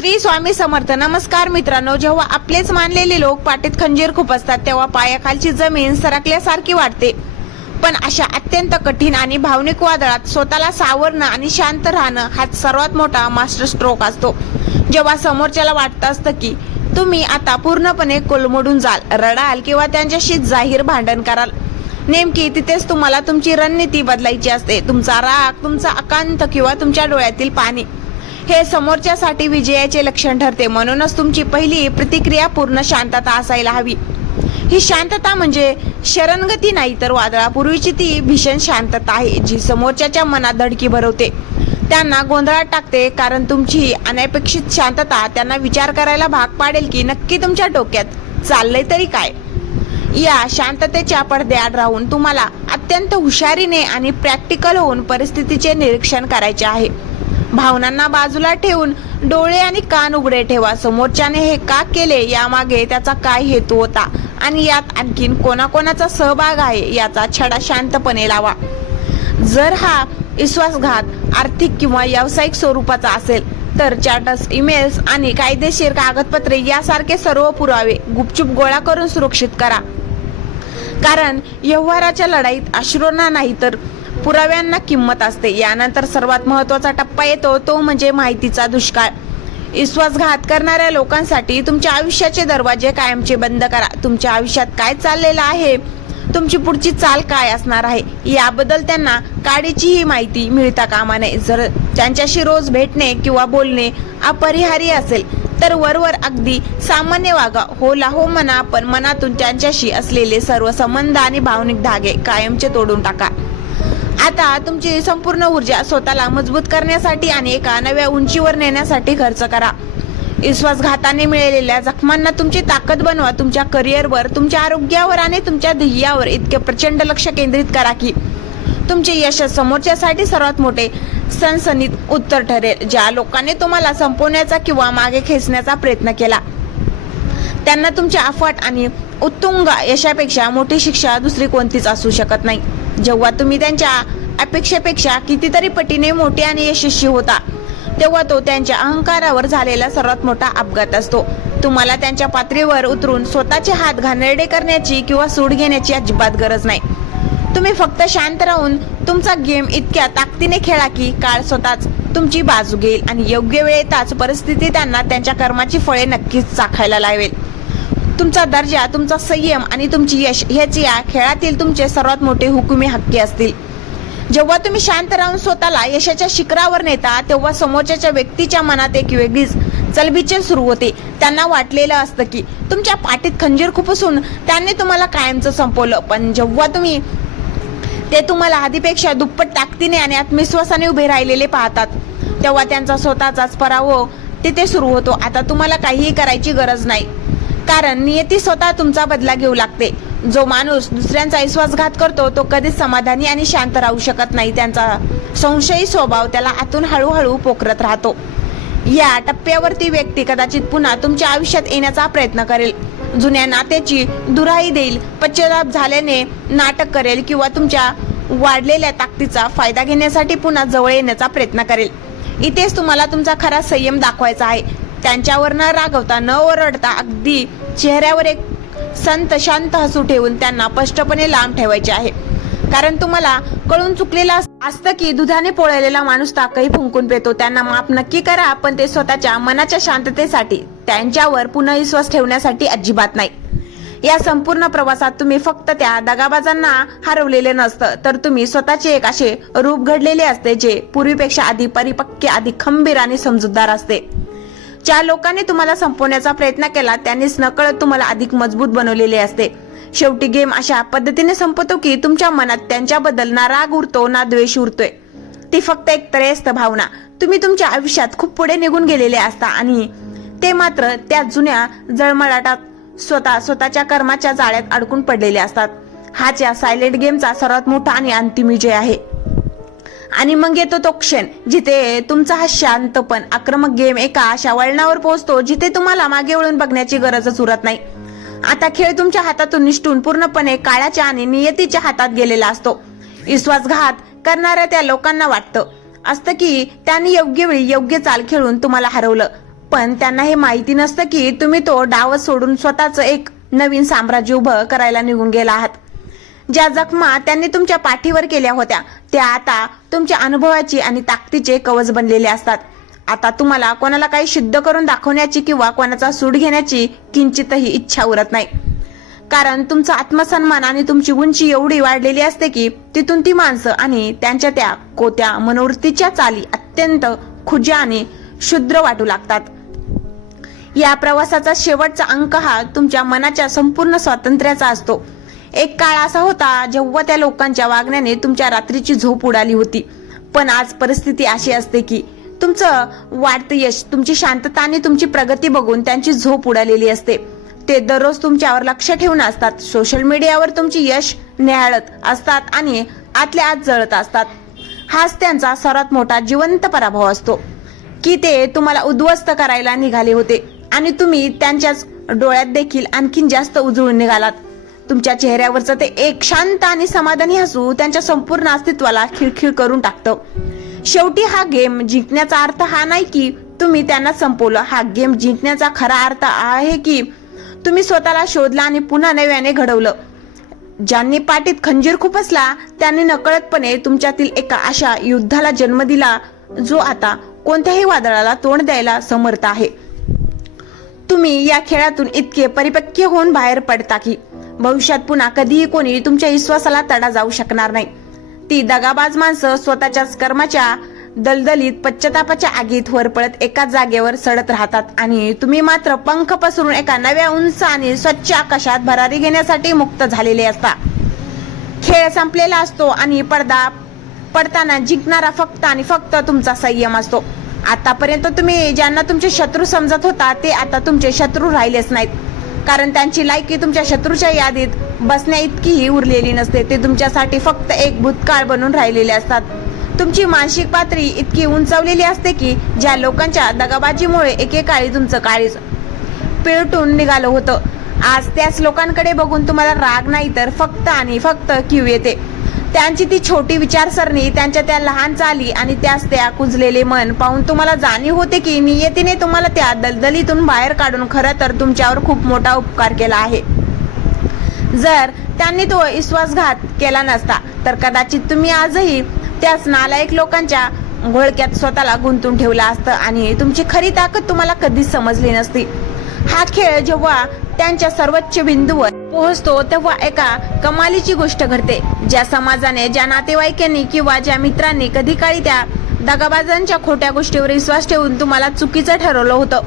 श्री स्वामी समर्थ. नमस्कार मित्रांनो, जेव्हा आपलेच मानलेले लोक पाठीत खंजीर खुपसतात तेव्हा पायाखालची जमीन सरकल्यासारखी वाटते. पण अशा अत्यंत कठीण आणि भावनिक वादळात स्वतःला सावरणं आणि शांत राहणं हाच सर्वात मोठा मास्टर स्ट्रोक असतो. जेव्हा समोरच्याला वाटतं असतं की तुम्ही आता पूर्णपणे कोलमडून जाल, रडाल किंवा त्यांच्याशी जाहीर भांडण कराल, नेमकी तिथेच तुम्हाला तुमची रणनीती बदलायची असते. तुमचा राग, तुमचा आकांत किंवा तुमच्या डोळ्यातील पाणी हे समोरच्यासाठी विजयाचे लक्षण ठरते. म्हणूनच तुमची पहिली प्रतिक्रिया पूर्ण शांतता असायला हवी. ही शांतता म्हणजे शरणगती नाही, तर वादळापूर्वीची ती भीषण शांतता आहे जी समोरच्याच्या मनात धडकी भरवते, त्यांना गोंधळात टाकते. कारण तुमची अनपेक्षित शांतता त्यांना विचार करायला भाग पाडेल की नक्की तुमच्या डोक्यात चाललंय तरी काय. या शांततेच्या पडद्याआड राहून तुम्हाला अत्यंत हुशारीने आणि प्रॅक्टिकल होऊन परिस्थितीचे निरीक्षण करायचे आहे. भावनांना बाजूला ठेवून डोळे आणि कान उघडे ठेवा. समोरच्याने हे का केले, यामागे त्याचा काय हेतू होता आणि यात आणखीन कोणाकोणाचा सहभाग आहे याचा छडा शांतपणे लावा. जर हा विश्वासघात आर्थिक किंवा व्यावसायिक स्वरूपाचा असेल तर चार्टर्स, ईमेल्स आणि कायदेशीर कागदपत्रे यासारखे सर्व पुरावे गुपचूप गोळा करून सुरक्षित करा. कारण व्यवहाराच्या लढाईत अश्रूंना नाही तर पुराव्यांना किंमत असते. यानंतर सर्वात महत्त्वाचा टप्पा येतो, तो म्हणजे माहितीचा दुष्काळ. विश्वासघात करणाऱ्या लोकांसाठी तुमच्या आयुष्याचे दरवाजे कायमचे बंद करा. तुमच्या आयुष्यात काय चाललेलं आहे, तुमची पुढची चाल काय असणार आहे याबद्दल त्यांना काडीचीही माहिती मिळता कामा नये. जर त्यांच्याशी रोज भेटणे किंवा बोलणे अपरिहार्य असेल तर वरवर अगदी सामान्य वागा. हो ला हो म्हणा, पण मनातून त्यांच्याशी असलेले सर्व संबंध आणि भावनिक धागे कायमचे तोडून टाका. आता तुमची संपूर्ण ऊर्जा स्वतःला मजबूत करण्यासाठी आणि एका नव्या उंचीवर नेण्यासाठी खर्च करा. विश्वासघाताने मिळालेल्या जखमांना तुमची ताकद बनवा. तुमच्या करिअरवर, तुमच्या आरोग्यावर आणि तुमच्या ध्येयावर इतके प्रचंड लक्ष केंद्रित करा की तुमचे यश समोरच्यासाठी सर्वात मोठे सनसनीत उत्तर ठरेल. ज्या लोकांनी तुम्हाला संपवण्याचा किंवा मागे खेचण्याचा प्रयत्न केला त्यांना तुमच्या अफाट आणि उत्तुंग यशापेक्षा मोठी शिक्षा दुसरी कोणतीच असू शकत नाही. जेव्हा तुम्ही त्यांच्या अपेक्षेपेक्षा कितीतरी पटीने मोठे आणि यशस्वी होता तेव्हा तो त्यांच्या अहंकारावर झालेला सर्वात मोठा अपघात असतो. तुम्हाला त्यांच्या पातळीवर उतरून स्वतःचे हात घाणेरडे करण्याची किंवा सूड घेण्याची अजिबात गरज नाही. तुम्ही फक्त शांत राहून तुमचा गेम इतक्या ताकदीने खेळा की काळ स्वतःच तुमची बाजू घेईल आणि योग्य वेळ येताच परिस्थिती त्यांना त्यांच्या कर्माची फळे नक्कीच चाखायला लावेल. तुमचा दर्जा, तुमचा संयम आणि तुमची यश हेच या खेळातील तुमचे सर्वात मोठे हुकुमी हक्की असतील. जेव्हा तुम्ही शांत राहून स्वतःला यशाच्या शिखरावर नेता तेव्हा समोरच्या व्यक्तीच्या मनात एक वेगळीच चलबिचल सुरू होते. त्यांना वाटलेलं असतं की तुमच्या पाठीत खंजीर खुपसून त्यांनी तुम्हाला कायमचं संपवलं. पण जेव्हा ते तुम्हाला आधीपेक्षा दुप्पट ताकदीने आणि आत्मविश्वासाने उभे राहिलेले पाहतात तेव्हा त्यांचा स्वतःचाच पराभव तिथे सुरू होतो. आता तुम्हाला काहीही करायची गरज नाही, कारण नियती स्वतः तुमचा बदला घेऊ लागते. जो माणूस दुसऱ्यांचा विश्वासघात करतो तो कधीच समाधानी आणि शांत राहू शकत नाही. त्यांचा संशयी स्वभाव त्याला आतून हळूहळू पोखरत राहतो. या टप्प्यावरती व्यक्ती कदाचित पुन्हा तुमच्या आयुष्यात येण्याचा प्रयत्न करेल, जुन्या नात्याची दुराई देईल, पश्चाताप झाल्याने नाटक करेल किंवा तुमच्या वाढलेल्या ताकदीचा फायदा घेण्यासाठी पुन्हा जवळ येण्याचा प्रयत्न करेल. इथेच तुम्हाला तुमचा खरा संयम दाखवायचा आहे. त्यांच्यावर न रागवता, न ओरडता, अगदी चेहऱ्यावर एक संत शांत हसू ठेवून त्यांना स्पष्टपणे लांब ठेवायचे आहे. कारण तुम्हाला कळून चुकलेला असतं की दुधाने पोळलेला माणूस ताकही फुंकून पेतो. त्यांना माफ नक्की करा, पण ते स्वतःच्या मनाच्या शांततेसाठी, त्यांच्यावर पुन्हा विश्वास ठेवण्यासाठी अजिबात नाही. या संपूर्ण प्रवासात तुम्ही फक्त त्या दगाबाजांना हरवलेले नसतं, तर तुम्ही स्वतःचे एक असे रूप घडलेले असते जे पूर्वीपेक्षा अधिक परिपक्व, अधिक खंबीर आणि समजूतदार असते. ज्या लोकांनी तुम्हाला संपवण्याचा प्रयत्न केला त्यांनीच नकळत तुम्हाला अधिक मजबूत बनवलेले असते. शेवटी गेम अशा पद्धतीने संपतो की तुमच्या मनात त्यांच्याबद्दल ना राग उरतो ना द्वेष उरतोय. ती फक्त एक त्रयस्थ भावना. तुम्ही तुमच्या आयुष्यात खूप पुढे निघून गेलेले असता आणि ते मात्र त्या जुन्या जळमळाटात स्वतःच्या कर्माच्या जाळ्यात अडकून पडलेले असतात. हाच या सायलेंट गेमचा सर्वात मोठा आणि अंतिम विजय आहे. आणि मग येतो तो क्षण जिथे तुमचा हा शांत पण आक्रमक गेम एका अशा वळणावर पोहोचतो जिथे तुम्हाला मागे वळून बघण्याची गरजच उरत नाही. आता खेळ तुमच्या हातातून निसटून पूर्णपणे काळाच्या आणि नियतीच्या हातात गेलेला असतो. विश्वासघात करणाऱ्या त्या लोकांना वाटतं असतं की त्यांनी योग्य वेळी योग्य चाल खेळून तुम्हाला हरवलं, पण त्यांना हे माहिती नसतं की तुम्ही तो डाव सोडून स्वतःचं एक नवीन साम्राज्य उभं करायला निघून गेला आहात. ज्या जखमा त्यांनी तुमच्या पाठीवर केल्या होत्या त्या आता तुमच्या अनुभवाची आणि ताकदीचे कवच बनलेले असतात. आता तुम्हाला कोणाला काही सिद्ध करून दाखवण्याची किंवा कोणाचा सूड घेण्याची किंचितही इच्छा उरत नाही. कारण तुमचा आत्मसन्मान आणि तुमची उंची एवढी वाढलेली असते की तिथून ती माणसं आणि त्यांच्या त्या कोत्या मनोवृत्तीच्या चाली अत्यंत खुज्या आणि शुद्र वाटू लागतात. या प्रवासाचा शेवटचा अंक हा तुमच्या मनाच्या संपूर्ण स्वातंत्र्याचा असतो. एक काळ असा होता जेव्हा त्या लोकांच्या वागण्याने तुमच्या रात्रीची झोप उडाली होती. पण आज परिस्थिती अशी असते की तुमचं वाढतं यश, तुमची शांतता आणि तुमची प्रगती बघून त्यांची झोप उडालेली असते. ते दररोज तुमच्यावर लक्ष ठेवून असतात. सोशल मीडियावर तुमची यश निहाळत असतात आणि आतल्या आत जळत असतात. हाच त्यांचा सर्वात मोठा जिवंत पराभव असतो की ते तुम्हाला उद्ध्वस्त करायला निघाले होते आणि तुम्ही त्यांच्याच डोळ्यात देखील आणखीन जास्त उजळून निघालात. तुमच्या चेहऱ्यावरचं ते एक शांत आणि समाधानी हसू त्यांच्या संपूर्ण अस्तित्वाला खिळखिळ करून टाकतं. शेवटी हा गेम जिंकण्याचा अर्थ हा नाही की तुम्ही त्यांना संपवलं. हा गेम जिंकण्याचा खरा अर्थ आहे की तुम्ही स्वतःला शोधला आणि पुन्हा नव्याने घडवलं. ज्यांनी पाठीत खंजीर खुपसला त्यांनी नकळतपणे तुमच्यातील एका अशा युद्धाला जन्म दिला जो आता कोणत्याही वादळाला तोंड द्यायला समर्थ आहे. तुम्ही या खेळातून इतके परिपक्व होऊन बाहेर पडता की भविष्यात पुन्हा कधीही कोणी तुमच्या विश्वासाला तडा जाऊ शकणार नाही. ती दगाबाज माणसं स्वतःच्याच कर्माच्या दलदलीत पश्चातापाच्या आगीत वरपळत एकाच जागेवर सडत राहतात आणि तुम्ही मात्र पंख पसरून एका नव्या उंच आणि स्वच्छ आकाशात भरारी घेण्यासाठी मुक्त झालेले असता. खेळ संपलेला असतो आणि पडदा पडताना जिंकणारा फक्त आणि फक्त तुमचा संयम असतो. आतापर्यंत तुम्ही ज्यांना तुमचे शत्रू समजत होता ते आता तुमचे शत्रू राहिलेच नाहीत. कारण त्यांची लायकी तुमच्या शत्रूच्या यादीत बसण्या इतकीही उरलेली नसते. ते तुमच्यासाठी फक्त एक भूतकाळ बनून राहिलेले असतात. तुमची मानसिक पातळी इतकी उंचावलेली असते की ज्या लोकांच्या दगाबाजीमुळे एकेकाळी तुमचं काळीज पेटून निघालं होतं आज त्याच लोकांकडे बघून तुम्हाला राग नाही तर फक्त आणि फक्त कीव येते. त्यांची ती छोटी विचारसरणी, त्यांच्या त्या लहान चाली आणि त्याच त्या कुजलेले मन पाहून तुम्हाला जाणीव होते की नियतीने तुम्हाला त्या दलदलीतून बाहेर काढून खरं तर तुमच्यावर खूप मोठा उपकार केला आहे. जर त्यांनी तो विश्वासघात केला नसता तर कदाचित तुम्ही आजही त्याच नालायक लोकांच्या घोळक्यात स्वतःला गुंतून ठेवला असतं आणि तुमची खरी ताकद तुम्हाला कधीच समजली नसती. हा खेळ जेव्हा त्यांच्या सर्वोच्च बिंदूवर पोहोचतो तेव्हा एका कमालीची गोष्ट घडते. ज्या समाजाने, ज्या नातेवाईकांनी किंवा ज्या मित्रांनी कधी काळी त्या दगाबाजांच्या खोट्या गोष्टीवर विश्वास ठेवून तुम्हाला चुकीचं ठरवलं होतं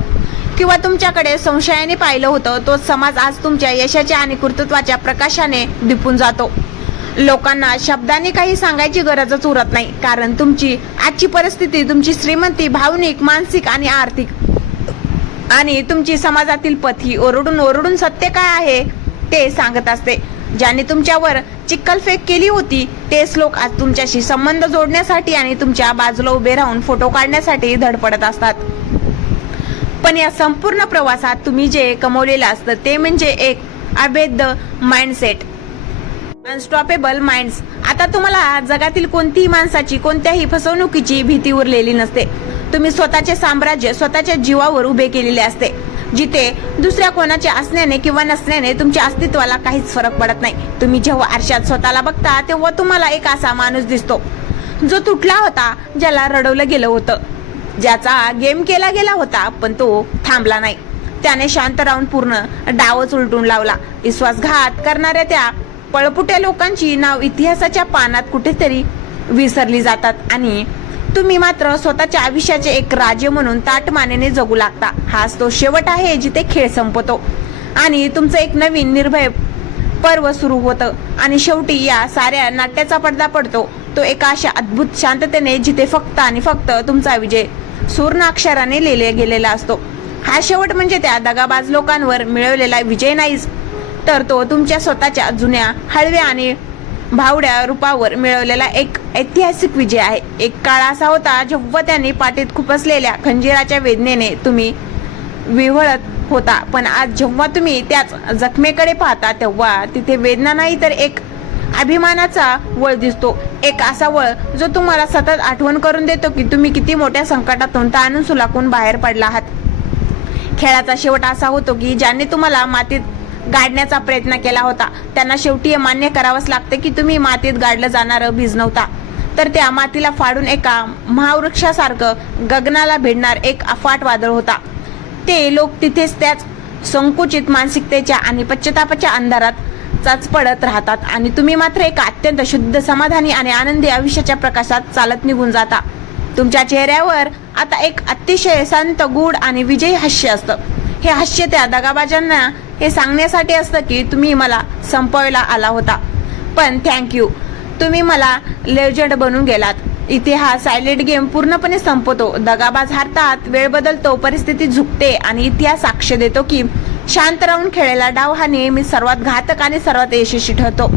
किंवा तुमच्याकडे संशयाने पाहिलं होतं तोच समाज आज तुमच्या यशाच्या आणि कर्तृत्वाच्या प्रकाशाने दिपून जातो. लोकांना शब्दांनी काही सांगायची गरजच उरत नाही कारण तुमची आजची परिस्थिती, तुमची श्रीमंती, भावनिक, मानसिक आणि आर्थिक आणि तुमची समाजातील पथी ओरडून ओरडून सत्य काय आहे ते सांगत असते. ज्यांनी तुमच्यावर चिक्कलफेक केली होती तेच लोक आज तुमच्याशी संबंध जोडण्यासाठी आणि तुमच्या बाजूला उभे राहून फोटो काढण्यासाठी धडपडत असतात. पण या संपूर्ण प्रवासात तुम्ही जे कमवलेलं असतं ते म्हणजे एक अभेद्य माइंडसेट, अनस्टॉपेबल माइंड्स. आता तुम्हाला जगातील कोणतीही माणसाची, कोणत्याही फसवणुकीची भीती उरलेली नसते. तुम्ही स्वतःचे साम्राज्य स्वतःच्या जीवावर उभे केलेले असते जिथे दुसऱ्या कोणाचे असण्याने किंवा नसण्याने तुमच्या अस्तित्वाला काहीच फरक पडत नाही. तुम्ही जेव्हा आरशात स्वतःला बघता तेव्हा तुम्हाला एक असा माणूस दिसतो जो तुटला होता, ज्याला रडवलं गेलं होतं, ज्याचा गेम केला गेला होता पण तो थांबला नाही. त्याने शांत राहून पूर्ण डावच उलटून लावला. विश्वासघात करणाऱ्या त्या पळपुट्या लोकांची नाव इतिहासाच्या पानात कुठेतरी विसरली जातात आणि तुम्ही मात्र स्वतःच्या आयुष्याचे एक राजे म्हणून ताटमानेने जगू लागता. हाच तो शेवट आहे जिथे खेळ संपतो आणि तुमचं एक नवीन निर्भय पर्व सुरू होतं. आणि शेवटी या साऱ्या नाट्याचा पडदा पडतो तो एका अशा अद्भुत शांततेने जिथे फक्त आणि फक्त तुमचा विजय सुवर्ण अक्षराने लिहिले गेलेला असतो. हा शेवट म्हणजे त्या दगाबाज लोकांवर मिळवलेला विजय नाहीच तर तो तुमच्या स्वतःच्या जुन्या, हळव्या आणि भावड्या रूपावर मिळवलेला एक ऐतिहासिक विजय आहे. एक काळ असा होता जेव्हा त्यांनी पाठीत खुपसलेल्या खंजिराच्या वेदनेने तुम्ही विव्हळत होता. पण आज जेव्हा तुम्ही त्याच जखमेकडे पाहता तेव्हा तिथे वेदना नाही तर एक अभिमानाचा वळ दिसतो. एक असा वळ जो तुम्हाला सतत आठवण करून देतो की तुम्ही किती मोठ्या संकटातून ताणून सुलाखून बाहेर पडला आहात. खेळाचा शेवट असा होतो की ज्यांनी तुम्हाला मातीत गाडण्याचा प्रयत्न केला होता त्यांना शेवटी हे मान्य करावंच लागते की तुम्ही मातीत गाडलं जाणारं बीज नव्हता, तर त्या मातीला फाडून एका महावृक्षासारखं गगनाला भिडणार एक अफाट वादळ होता. ते लोक तिथेच त्याच संकुचित मानसिकतेच्या आणि पश्चातापाच्या अंधारात चाचपडत राहतात आणि तुम्ही मात्र एका अत्यंत शुद्ध, समाधानी आणि आनंदी आयुष्याच्या प्रकाशात चालत निघून जाता. तुमच्या चेहऱ्यावर आता एक अतिशय शांत, गूढ आणि विजयी हास्य असतं. हे हास्य त्या दगाबाजांना हे सांगण्यासाठी असतं की तुम्ही मला संपवायला आला होता, पण थँक्यू, तुम्ही मला लेजंड बनून गेलात. इथे हा सायलेंट गेम पूर्णपणे संपतो. दगाबाज हारतात, वेळ बदलतो, परिस्थिती झुकते आणि इतिहास साक्ष देतो की शांत राहून खेळलेला डाव हा नेहमी सर्वात घातक आणि सर्वात यशस्वी ठरतो.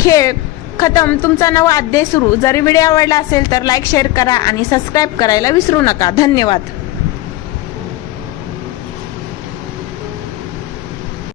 खेळ खतम, तुमचा नवा अध्याय सुरू. जर व्हिडिओ आवडला असेल तर लाईक, शेअर करा आणि सबस्क्राईब करायला विसरू नका. धन्यवाद.